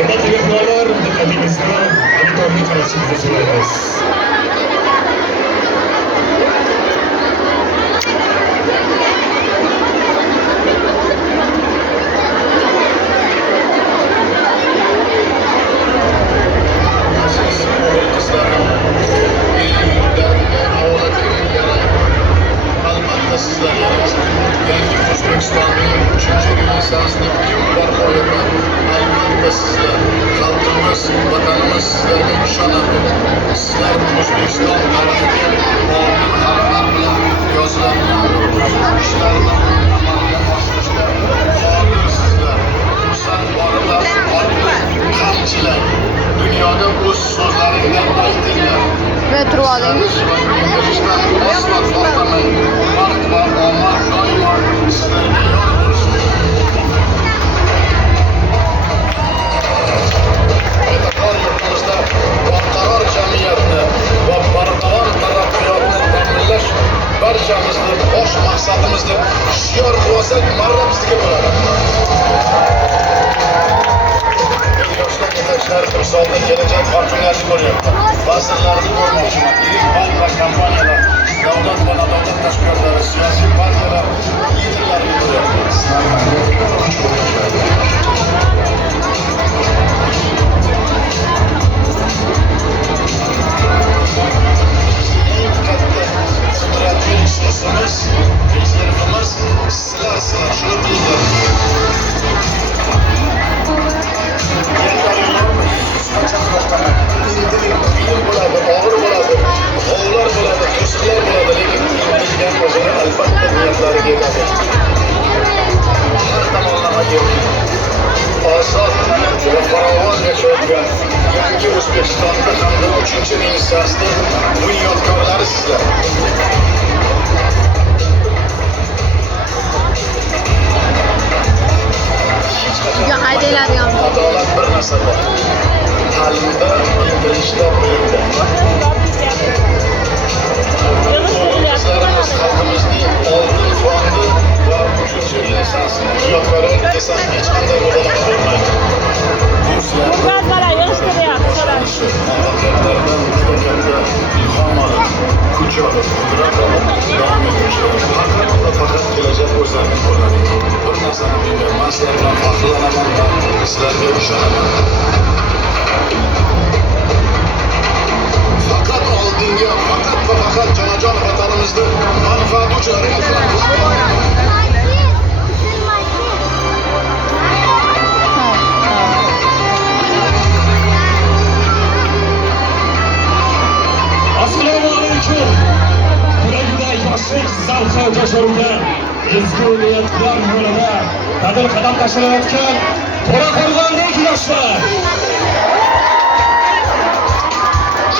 Hurmatli mehmonlar, diqqatingizni monitorga qaratishingizni so'raymiz. Yangi O'zbekistonning 3-renessansini kim barpo etadi? Albatta sizlar. Xalqimiz, vatanimiz sizlarga ishonadi. Sizlar O'zbekiston tarixiga ommil harflar bilan yoziladigan buyuk ishlarni amalga oshirishda qodirsizlar. Xursand borilar, ortlar, qamchilar. Dunyoda o'z so'zlaringdan aytinglar. Ve turvalayım. Yig'ilishdan aslo to'xtamang. Vaqt va omad doimo sizlarga yor bo'lsin. Aytaqor yurtimizda barqaror jamiyatni va barqaror taraqqiyotni ta'minlash barchamizni bosh maqsadimiz deb shior qilsak, marra bizga bo'ladi. Yoshlar yetakchilari timsolda kelajak hokimiyati ko'ryapti. Vazirlarni ko'rmoqchiman. Yirik bank va kompaniyalar, davlat va nodavlat tashkilotlari, siyosiy partiyalar liderlarini ko'ryapti. Eng katta qudratli resursimiz, rezervimiz sizlar, shuni bilinglar. Qiyin bo'ladi, og'ir bo'ladi, g'ovlar bo'ladi, to'siqlar bo'ladi, lekin intilgan o'zini albatta niyatlariga yetadi. Har tomonlamaga ozod va farovon yashayotgan yangi O'zbekistonda hamda 3-renessansning bunyodkorlari sizlar. Adolat bir narsa bor. Ta'limda, intilishda, bilimda. Qizlarimiz xalqimizning oltin fondi va 3-renessansning bunyodkori desam hech qanday mubolag'a bo'lmaydi. Muvaffaqiyatlardan juda katta ilhom olib, kuch olib, qudrat olib, davom etishadi. Faqat kelajak o'zlaringiz bo'ladi. Bir narsani bilinglar, men sizlar bilan faxrlanaman va sizlarga ishonaman. Faqat oldinga, faqat va faqat jonajon vatanimizni manfaati uchun harakat qilamiz. Assalomu alaykum. Yuragida yoshlik zavqi jo'sharilgan ezgu niyatlar yo'lida qadam qadam tashlayotgan To'raqo'rg'onlik yoshlar.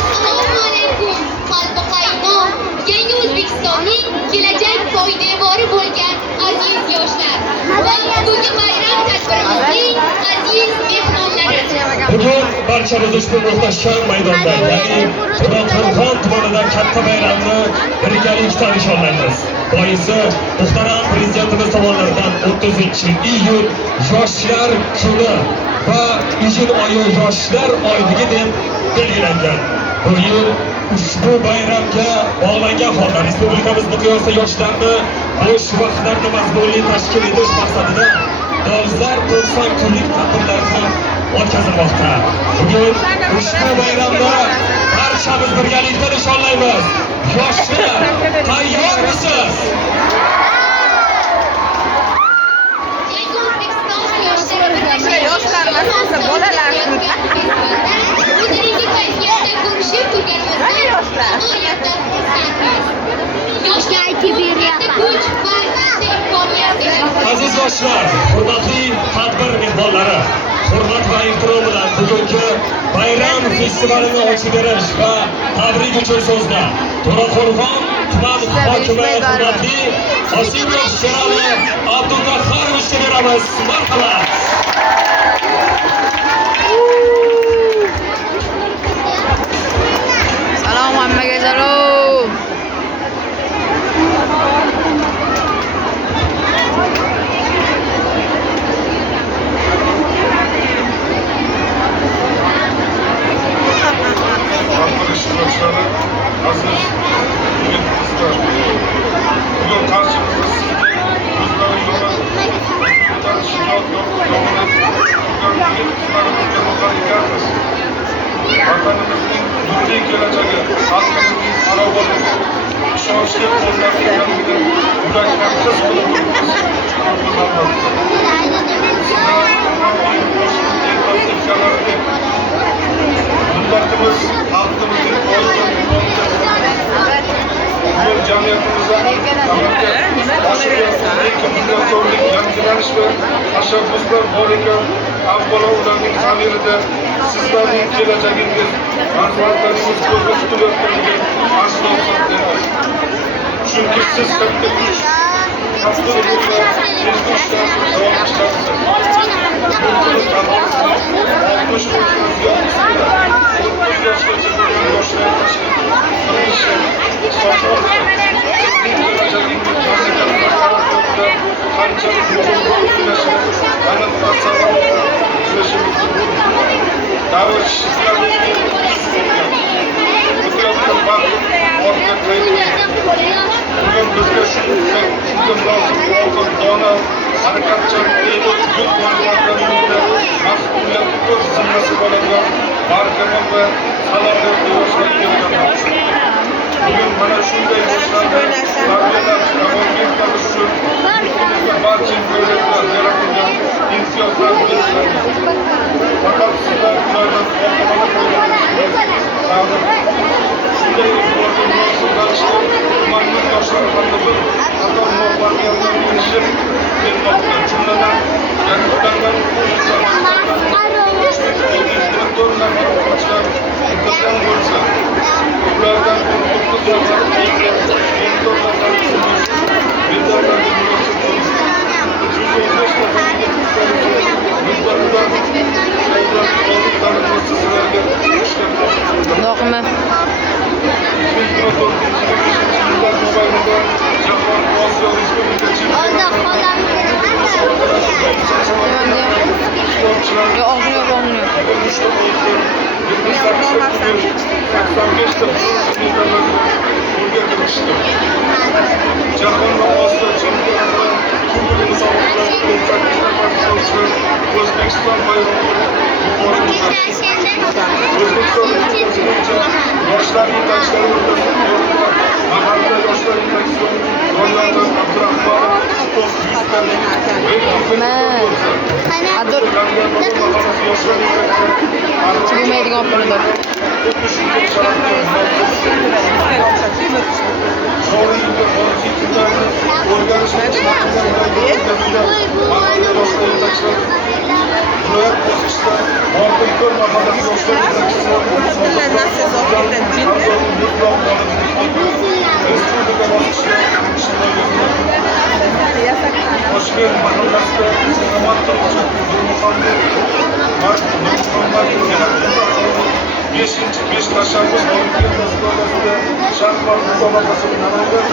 Assalomu alaykum. Qalbi qaynoq yangi O'zbekistonning kelajak poydevori bo'lgan aziz yoshlar va bugungi bayram tadbirimizning aziz mehmonlari. Bugun barchamiz ushbu muhtasham maydonda, ya'ni To'raqo'rg'on tumanida katta bayramni birgalikda nishonlaymiz. Boisi, muhtaram prezidentimiz tomonidan 30-iyul yoshlar kuni va iyun oyi yoshlar oyligi deb belgilangan. Bu yil ushbu bayramga bog'langan holda respublikamiz miqyosida yoshlarni bo'sh vaqtlarni mazmunli tashkil etish maqsadida dolzarb 90 kunlik tadbirlar ham o'tkazilmoqda. Bugun ushbu bayramda barchamiz birgalikda nishonlaymiz. Yoshlar, tayyormisiz? Yangi O'zbekiston yoshlari birlashgan bolalar bugungi kayfiyatda ko'rishib turganimizda nihoyatda xursandmiz. Yoshlar kuch va imkoniyat beradi. Aziz yoshlar, hurmatli tadbir mehmonlari, hurmat va ehtirom bilan bugungi bayram festivalini ochib berish va tabrik uchun so'zda To'raqo'rg'on tuman hokimi hurmatli Qosimov Sherali Abduqahhorovga beramiz. Marhamat. Salom hammaga salom. ishonchli qo'llab yurakdan his qilib millatimiz, xalqimizning bugun jamiyatimizda minnatdorlik, yanjilanish va tashabbuslar bor ekan. Avvalo ularning zamirida sizlarning kelajagingiz, manfaatlaringiz ko'zda tutilayotganiga aslo shak emas. Chunki siz katta kuch, katta ruh va ezgu ishlarni davom bizga shunga lozim dona harakatchan yurt manfaatlarini mas'uliyati ko'p zimmasi bo'ladigan barkamol va salohiyatli yoshlar kelganlar. Bugun mana shunday yoshlarni tarbiyalash, amalga o'tkazish uchun yurtimizda barcha imkoniyatlar yaratilgan, imtiyozlar beriladi. Faqat sizlar ulardan foydalana foydalanishingiz zarur. Shunday e'tiborga munosib ravishda tumanimiz yoshlari hamda bir qator muvaffaqiyatlarga erishib kelmoqda. Jumladan yangilangan ulardan 85 Jahon va Osiyo chempionatida kubok musobaqalarida 8 nafar sportchi O'zbekiston bayrog'ini yuqori ko'tardi. O'zbekiston bo'yicha yoshlar yetakchilari o'rtasida mahalla yoshlar yetakchisi Ro'yxatdan Abdurahmonov to'p 100 ta Toshkent mahallasida xizmat qiluvchi besh tashabbus olimpiadasi doirasida shaxmat musobaqasini Namangan